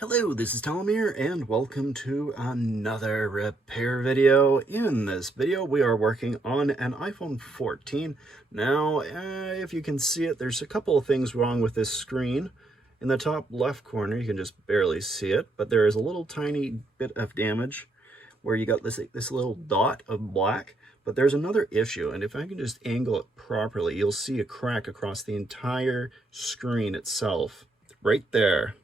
Hello, this is Tom here, and welcome to another repair video. In this video, we are working on an iPhone 14. Now, if you can see it, there's a couple of things wrong with this screen. In the top left corner, you can just barely see it, but there is a little tiny bit of damage where you got this little dot of black. But there's another issue, and if I can just angle it properly, you'll see a crack across the entire screen itself, right there.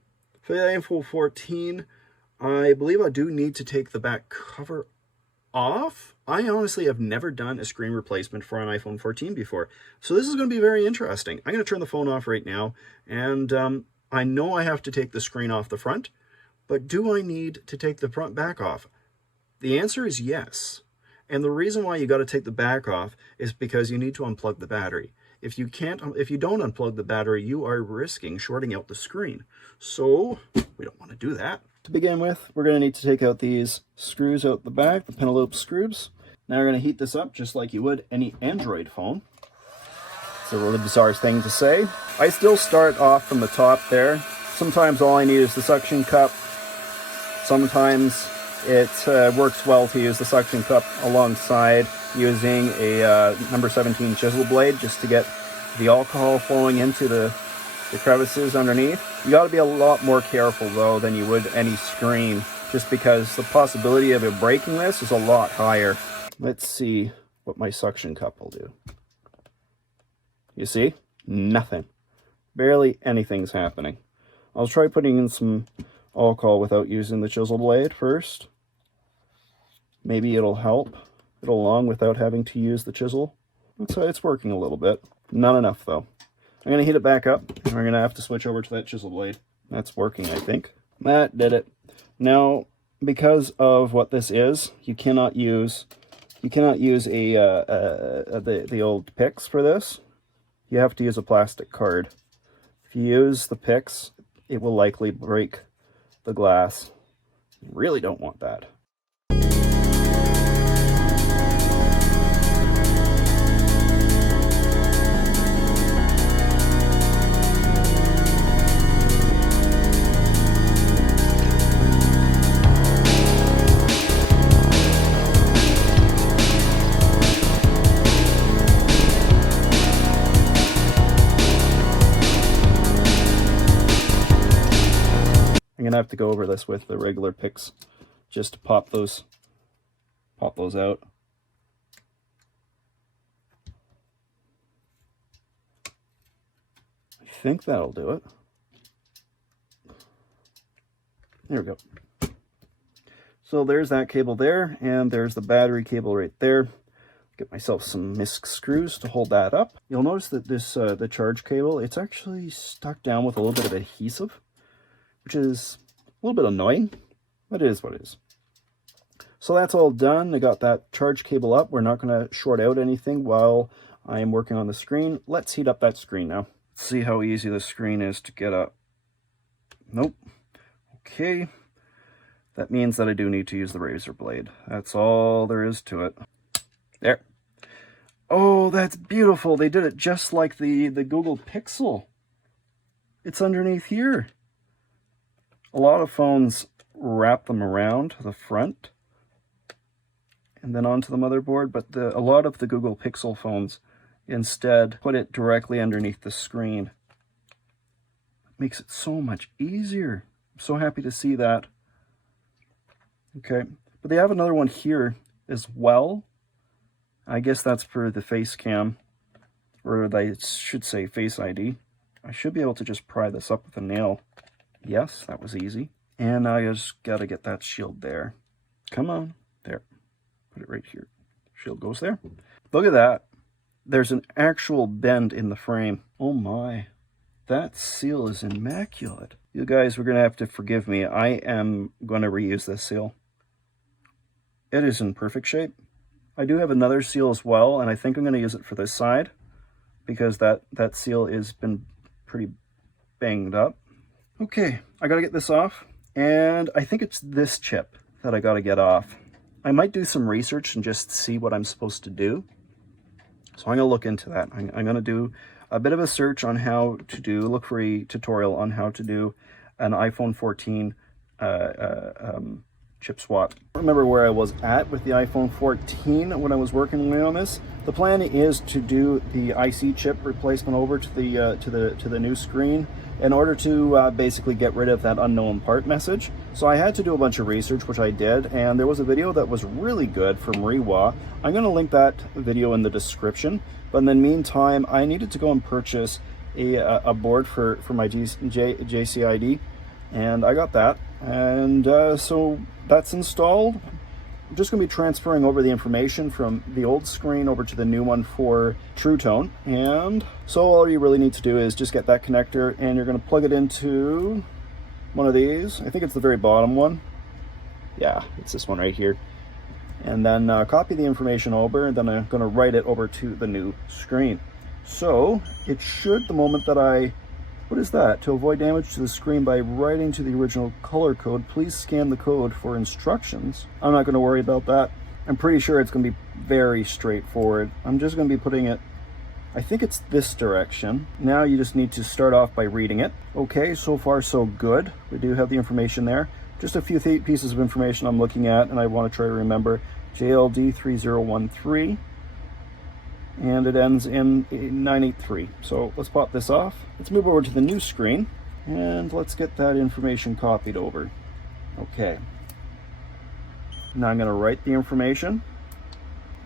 For the iPhone 14, I believe I do need to take the back cover off. I honestly have never done a screen replacement for an iPhone 14 before, so this is going to be very interesting. I'm going to turn the phone off right now, and I know I have to take the screen off the front, but do I need to take the front back off? The answer is yes. And the reason why you got to take the back off is because you need to unplug the battery. If you don't unplug the battery, you are risking shorting out the screen. So we don't want to do that. To begin with, we're going to need to take out these screws out the back, the pentalobe screws. Now we're going to heat this up just like you would any Android phone. It's a really bizarre thing to say. I still start off from the top there. Sometimes all I need is the suction cup. Sometimes it works well to use the suction cup alongside using a number 17 chisel blade just to get the alcohol flowing into the crevices underneath. You got to be a lot more careful though than you would any screen, just because the possibility of it breaking this is a lot higher. Let's see what my suction cup will do. You see? Nothing. Barely anything's happening. I'll try putting in some alcohol without using the chisel blade first. Maybe it'll help it along without having to use the chisel. It's working a little bit. Not enough though. I'm going to heat it back up, and we're going to have to switch over to that chisel blade. That's working, I think. That did it. Now, because of what this is, you cannot use the old picks for this. You have to use a plastic card. If you use the picks, it will likely break the glass. You really don't want that. I'm gonna have to go over this with the regular picks just to pop those out. I think that'll do it. There we go. So there's that cable there, and there's the battery cable right there. Get myself some misc screws to hold that up. You'll notice that this the charge cable, it's actually stuck down with a little bit of adhesive, which is a little bit annoying, but it is what it is. So that's all done. I got that charge cable up. We're not going to short out anything while I'm working on the screen. Let's heat up that screen now. Let's see how easy the screen is to get up. Nope. Okay. That means that I do need to use the razor blade. That's all there is to it. There. Oh, that's beautiful. They did it just like the Google Pixel. It's underneath here. A lot of phones wrap them around the front and then onto the motherboard, but a lot of the Google Pixel phones instead put it directly underneath the screen. It makes it so much easier. I'm so happy to see that. Okay, but they have another one here as well. I guess that's for the face cam, or they should say Face ID. I should be able to just pry this up with a nail. Yes, that was easy. And I just gotta get that shield there. Come on, there. Put it right here. Shield goes there. Look at that. There's an actual bend in the frame. Oh my, that seal is immaculate. You guys, we're gonna have to forgive me. I am gonna reuse this seal. It is in perfect shape. I do have another seal as well, and I think I'm gonna use it for this side because that seal has been pretty banged up. Okay, I gotta get this off, and I think it's this chip that I gotta get off. I might do some research and just see what I'm supposed to do. So I'm gonna look into that. I'm gonna do a bit of a search on how to do, look for a tutorial on how to do an iPhone 14 chip swap. I remember where I was at with the iPhone 14 when I was working away on this. The plan is to do the IC chip replacement over to the new screen in order to basically get rid of that unknown part message. So I had to do a bunch of research, which I did, and there was a video that was really good from Rewa. I'm going to link that video in the description. But in the meantime, I needed to go and purchase a board for my JCID, and I got that. And so that's installed. I'm just going to be transferring over the information from the old screen over to the new one for True Tone. And so all you really need to do is just get that connector, and you're going to plug it into one of these. I think it's the very bottom one. Yeah, it's this one right here. And then copy the information over, and then I'm going to write it over to the new screen. So it should, the moment that what is that? To avoid damage to the screen by writing to the original color code, please scan the code for instructions. I'm not going to worry about that. I'm pretty sure it's going to be very straightforward. I'm just going to be putting it, I think it's this direction. Now you just need to start off by reading it. Okay, so far so good. We do have the information there. Just a few pieces of information I'm looking at, and I want to try to remember. JLD 3013. And it ends in 983. So let's pop this off. Let's move over to the new screen, and let's get that information copied over. Okay. Now I'm going to write the information.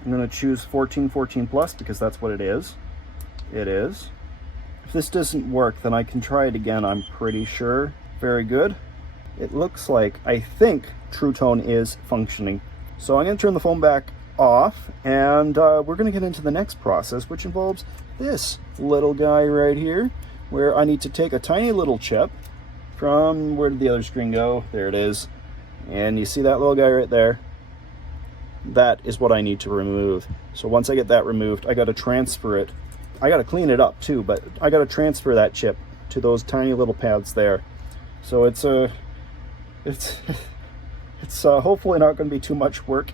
I'm going to choose 1414 plus because that's what it is. It is. If this doesn't work, then I can try it again, I'm pretty sure. Very good. It looks like, I think, True Tone is functioning. So I'm going to turn the phone back off, and we're going to get into the next process, which involves this little guy right here, where I need to take a tiny little chip from, where did the other screen go? There it is. And you see that little guy right there? That is what I need to remove. So once I get that removed, I got to transfer it. I got to clean it up too, but I got to transfer that chip to those tiny little pads there. So it's hopefully not going to be too much work.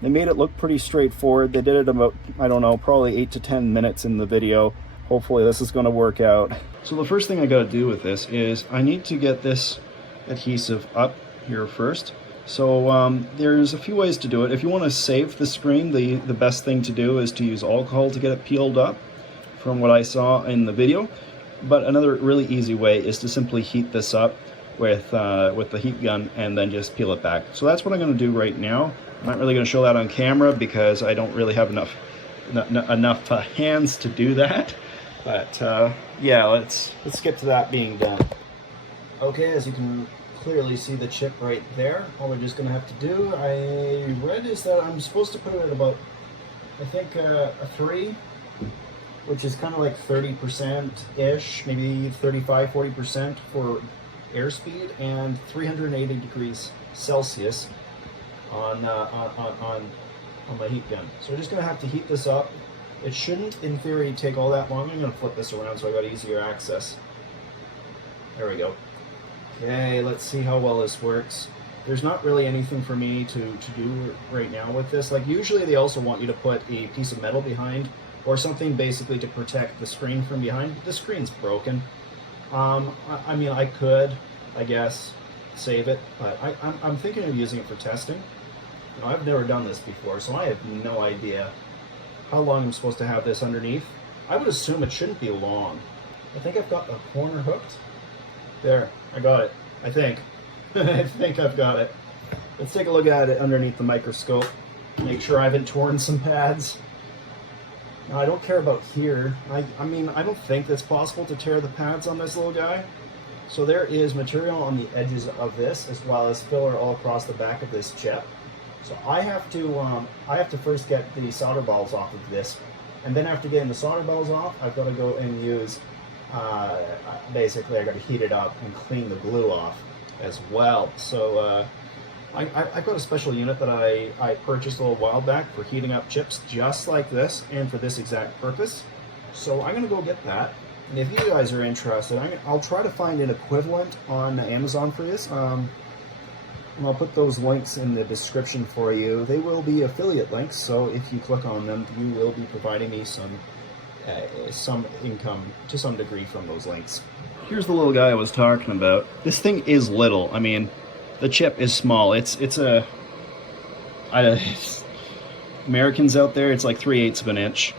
They made it look pretty straightforward. They did it about, I don't know, probably 8 to 10 minutes in the video. Hopefully this is going to work out. So the first thing I got to do with this is I need to get this adhesive up here first. So there's a few ways to do it. If you want to save the screen, the best thing to do is to use alcohol to get it peeled up, from what I saw in the video. But another really easy way is to simply heat this up with the heat gun and then just peel it back. So that's what I'm going to do right now. I'm not really going to show that on camera because I don't really have enough hands to do that. But yeah, let's get to that being done. Okay, as you can clearly see the chip right there. All we're just going to have to do, I read, is that I'm supposed to put it at about, I think, a 3, which is kind of like 30%-ish, maybe 35-40% for airspeed, and 380 degrees Celsius on my heat gun. So we're just going to have to heat this up. It shouldn't, in theory, take all that long. I'm going to flip this around so I got easier access. There we go. Okay, let's see how well this works. There's not really anything for me to do right now with this. Like, usually they also want you to put a piece of metal behind or something basically to protect the screen from behind. The screen's broken. I mean, I could, I guess, save it, but I'm thinking of using it for testing. You know, I've never done this before, so I have no idea how long I'm supposed to have this underneath. I would assume it shouldn't be long. I think I've got the corner hooked. There, I got it, I think. I think I've got it. Let's take a look at it underneath the microscope. Make sure I haven't torn some pads. Now, I don't care about here. I mean, I don't think that's possible to tear the pads on this little guy. So there is material on the edges of this, as well as filler all across the back of this chip. So I have to first get the solder balls off of this, and then after getting the solder balls off, I've got to go and use, basically I got to heat it up and clean the glue off as well. So I've got a special unit that I purchased a little while back for heating up chips just like this and for this exact purpose. So I'm going to go get that. And if you guys are interested, I'll try to find an equivalent on Amazon for this. And I'll put those links in the description for you. They will be affiliate links, so if you click on them, you will be providing me some income to some degree from those links. Here's the little guy I was talking about. This thing is little. I mean, the chip is small. It's a Americans out there, it's like 3/8 of an inch.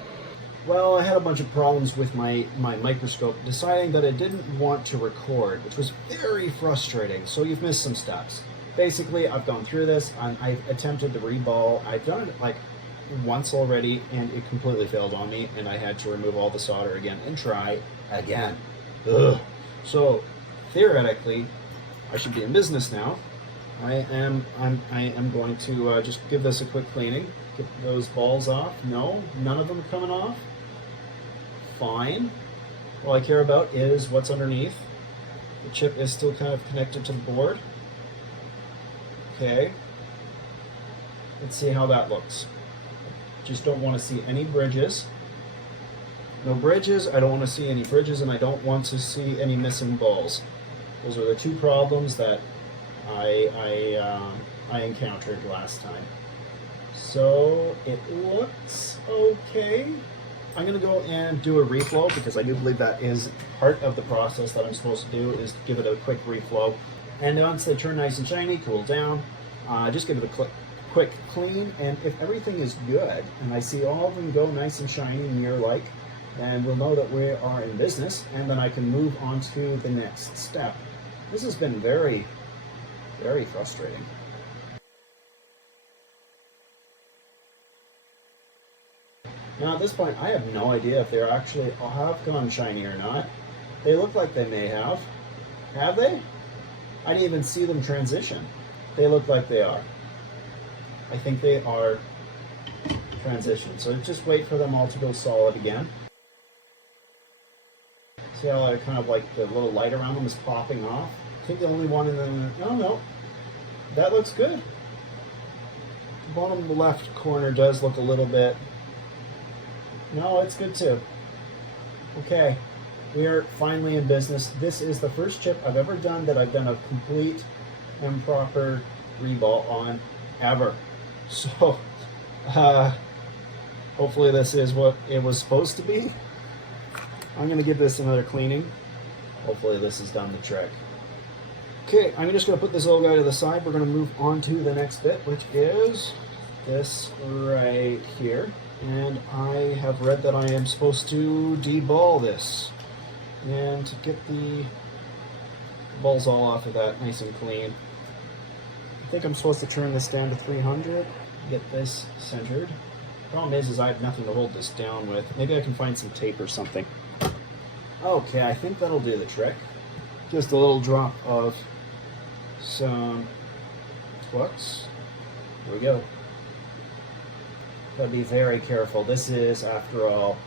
Well, I had a bunch of problems with my microscope, deciding that it didn't want to record, which was very frustrating. So you've missed some steps. Basically, I've gone through this, and I've attempted to reball. I've done it like once already, and it completely failed on me, and I had to remove all the solder again and try again. Ugh. So theoretically, I should be in business now. I am going to just give this a quick cleaning. Get those balls off. No, none of them coming off. Fine. All I care about is what's underneath. The chip is still kind of connected to the board. Okay. Let's see how that looks. Just don't want to see any bridges. No bridges. I don't want to see any bridges, and I don't want to see any missing balls. Those are the two problems that I encountered last time. So it looks okay. I'm going to go and do a reflow, because I do believe that is part of the process that I'm supposed to do, is to give it a quick reflow. And once they turn nice and shiny, cool down, just give it a quick clean. And if everything is good, and I see all of them go nice and shiny, mirror-like, then we'll know that we are in business, and then I can move on to the next step. This has been very, very frustrating. Now at this point, I have no idea if they're actually have gone shiny or not. They look like they may have. Have they? I didn't even see them transition. They look like they are. I think they are transitioned. So just wait for them all to go solid again. See how I kind of like the little light around them is popping off? I think the only one in the... No. That looks good. The bottom left corner does look a little bit... No, it's good too. Okay, we are finally in business. This is the first chip I've ever done that I've done a complete and proper reball on ever. So, hopefully this is what it was supposed to be. I'm going to give this another cleaning. Hopefully this has done the trick. Okay, I'm just going to put this little guy to the side. We're going to move on to the next bit, which is this right here. And I have read that I am supposed to deball this and to get the balls all off of that nice and clean. I think I'm supposed to turn this down to 300, get this centered. Problem is I have nothing to hold this down with. Maybe I can find some tape or something. Okay, I think that'll do the trick. Just a little drop of some flux. Here we go. Gotta be very careful. This is, after all,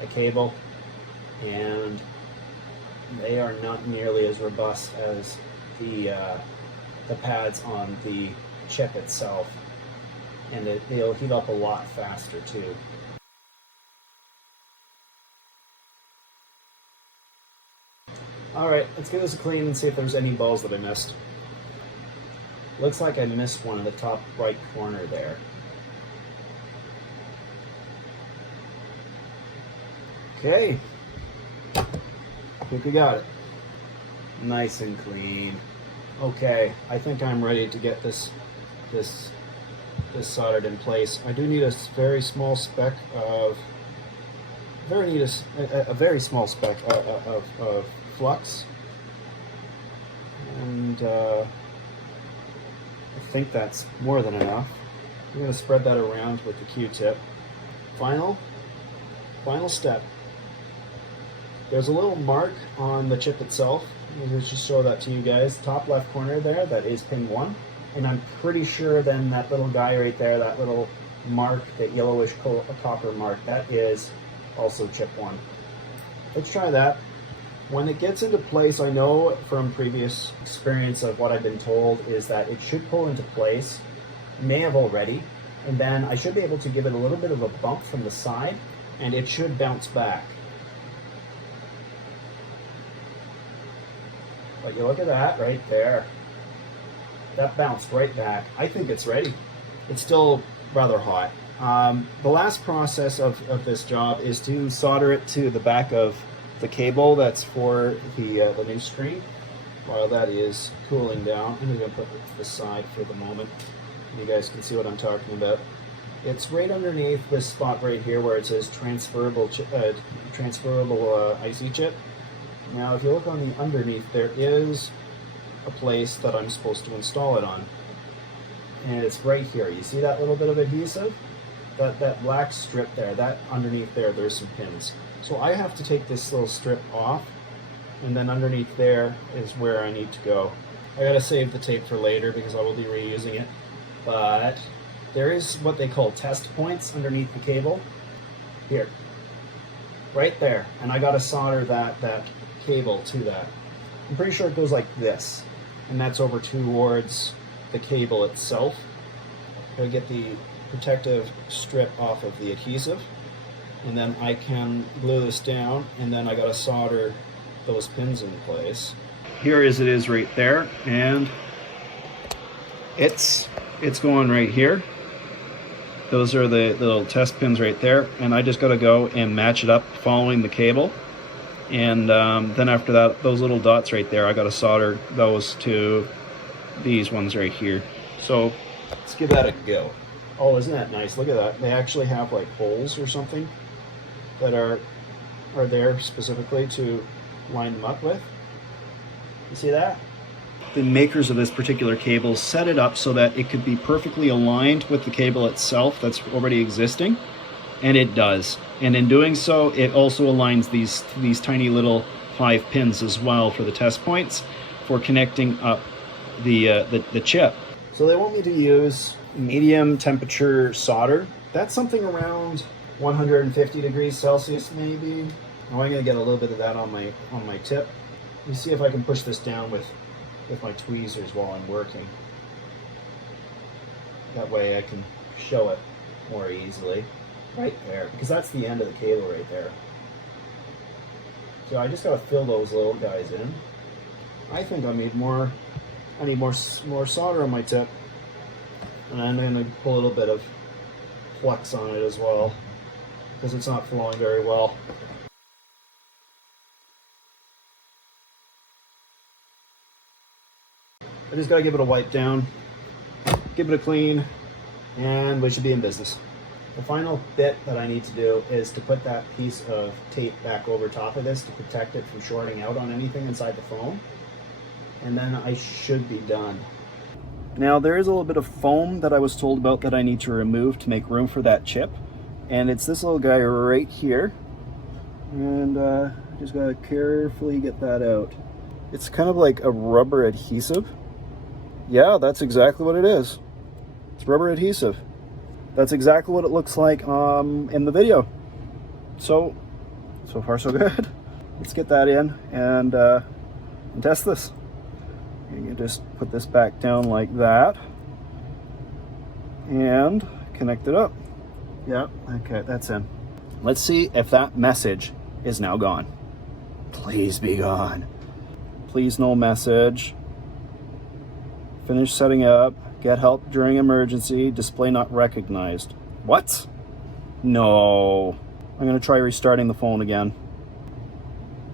a cable, and they are not nearly as robust as the pads on the chip itself, and they'll heat up a lot faster too. Alright, let's give this a clean and see if there's any balls that I missed. Looks like I missed one in the top right corner there. Okay, I think we got it. Nice and clean. Okay, I think I'm ready to get this soldered in place. I do need a very small speck of a very small speck of flux, and I think that's more than enough. I'm going to spread that around with the Q-tip. Final step. There's a little mark on the chip itself. Let's just show that to you guys. Top left corner there, that is pin 1. And I'm pretty sure then that little guy right there, that little mark, that yellowish copper mark, that is also chip 1. Let's try that. When it gets into place, I know from previous experience of what I've been told is that it should pull into place. It may have already. And then I should be able to give it a little bit of a bump from the side, and it should bounce back. But you look at that right there. That bounced right back. I think it's ready. It's still rather hot. The last process of this job is to solder it to the back of the cable that's for the new screen. while that is cooling down, I'm going to put it to the side for the moment. You guys can see what I'm talking about. It's right underneath this spot right here where it says transferable IC chip. Now, if you look on the underneath, there is a place that I'm supposed to install it on. And it's right here. You see that little bit of adhesive? That black strip there, that underneath there, there's some pins. So I have to take this little strip off, and then underneath there is where I need to go. I gotta save the tape for later because I will be reusing it. But there is what they call test points underneath the cable. Here. Right there. And I gotta solder that cable to that. I'm pretty sure it goes like this. And that's over towards the cable itself. I'll get the protective strip off of the adhesive. And then I can glue this down, and then I gotta solder those pins in place. Here as it is right there, and it's going right here. Those are the little test pins right there, and I just gotta go and match it up following the cable. And then after that, those little dots right there, I gotta solder those to these ones right here. So let's give that a go. Oh, isn't that nice? Look at that. They actually have like holes or something that are there specifically to line them up with. You see that? The makers of this particular cable set it up so that it could be perfectly aligned with the cable itself that's already existing, and it does. And in doing so, it also aligns these tiny little 5 pins as well for the test points for connecting up the chip. So they want me to use medium temperature solder. That's something around 150 degrees Celsius maybe. Oh, I'm gonna get a little bit of that on my tip. Let me see if I can push this down with my tweezers while I'm working. That way I can show it more easily. Right there, because that's the end of the cable right there. So I just gotta fill those little guys in. I think I need more solder on my tip. And I'm gonna put a little bit of flux on it as well, because it's not flowing very well. I just gotta give it a wipe down, give it a clean, and we should be in business. The final bit that I need to do is to put that piece of tape back over top of this to protect it from shorting out on anything inside the phone. And then I should be done. Now there is a little bit of foam that I was told about that I need to remove to make room for that chip. And it's this little guy right here. And just gotta carefully get that out. It's kind of like a rubber adhesive. Yeah, that's exactly what it is. It's rubber adhesive. That's exactly what it looks like in the video. So far so good. Let's get that in and test this. And you just put this back down like that and connect it up. Yeah, okay, that's in. Let's see if that message is now gone. Please be gone. Please no message. Finish setting up. Get help during emergency. Display not recognized. What? No. I'm gonna try restarting the phone again.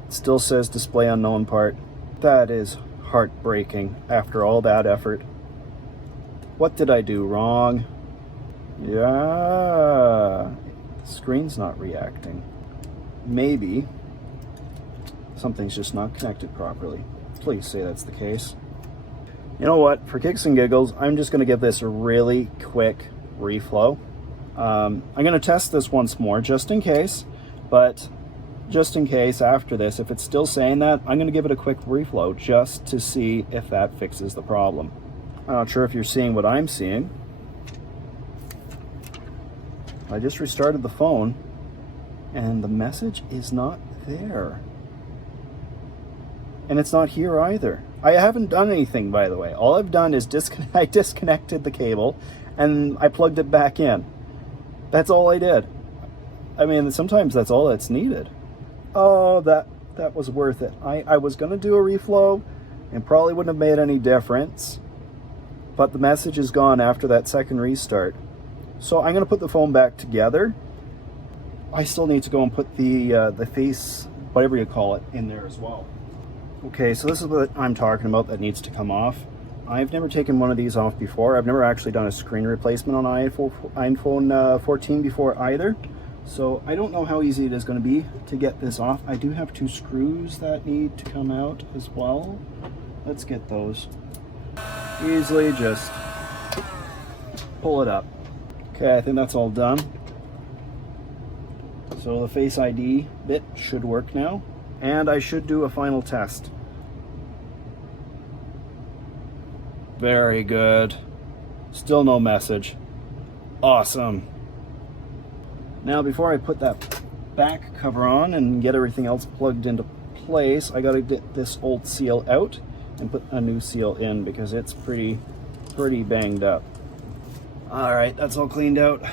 It still says display unknown part. That is heartbreaking after all that effort. What did I do wrong? Yeah. The screen's not reacting. Maybe something's just not connected properly. Please say that's the case. You know what, for kicks and giggles, I'm just gonna give this a really quick reflow. I'm gonna test this once more, just in case, but just in case after this, if it's still saying that, I'm gonna give it a quick reflow just to see if that fixes the problem. I'm not sure if you're seeing what I'm seeing. I just restarted the phone and the message is not there. And it's not here either. I haven't done anything, by the way. All I've done is I disconnected the cable and I plugged it back in. That's all I did. I mean, sometimes that's all that's needed. Oh, that was worth it. I was gonna do a reflow and probably wouldn't have made any difference, but the message is gone after that second restart. So I'm gonna put the phone back together. I still need to go and put the face, whatever you call it, in there as well. Okay, so this is what I'm talking about that needs to come off. I've never taken one of these off before. I've never actually done a screen replacement on iPhone 14 before either. So I don't know how easy it is going to be to get this off. I do have 2 screws that need to come out as well. Let's get those. Easily just pull it up. Okay, I think that's all done. So the Face ID bit should work now. And I should do a final test. Very good. Still no message. Awesome. Now before I put that back cover on and get everything else plugged into place, I gotta get this old seal out and put a new seal in because it's pretty banged up. All right, that's all cleaned out.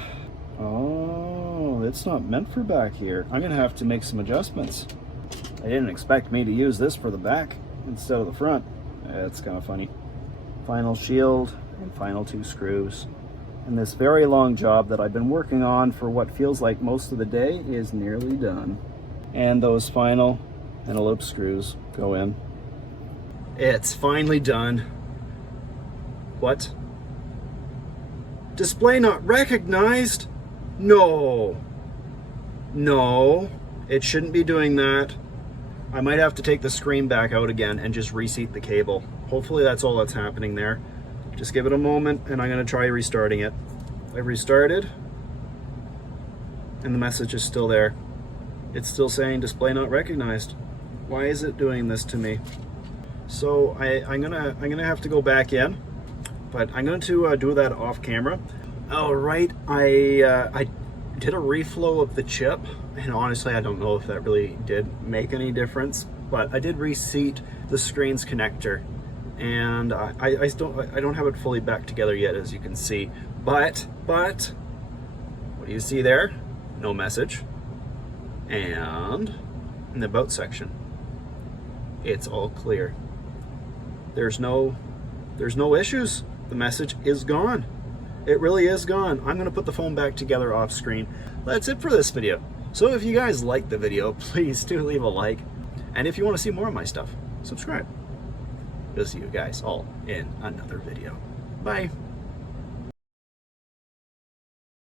Oh, it's not meant for back here. I'm gonna have to make some adjustments. They didn't expect me to use this for the back instead of the front. It's kind of funny. Final shield and final 2 screws. And this very long job that I've been working on for what feels like most of the day is nearly done. And those final envelope screws go in. It's finally done. What? Display not recognized? No. No, it shouldn't be doing that. I might have to take the screen back out again and just reseat the cable. Hopefully that's all that's happening there. Just give it a moment and I'm gonna try restarting it. I've restarted and the message is still there. It's still saying display not recognized. Why is it doing this to me? So I'm gonna have to go back in, but I'm going to do that off camera. All right, I did a reflow of the chip, and honestly I don't know if that really did make any difference, but I did reseat the screen's connector, and I don't have it fully back together yet, as you can see, but what do you see there? No message. And in the about section, it's all clear. There's no issues. The message is gone. It really is gone. I'm gonna put the phone back together off screen. That's it for this video. So if you guys liked the video, please do leave a like. And if you want to see more of my stuff, subscribe. We'll see you guys all in another video. Bye.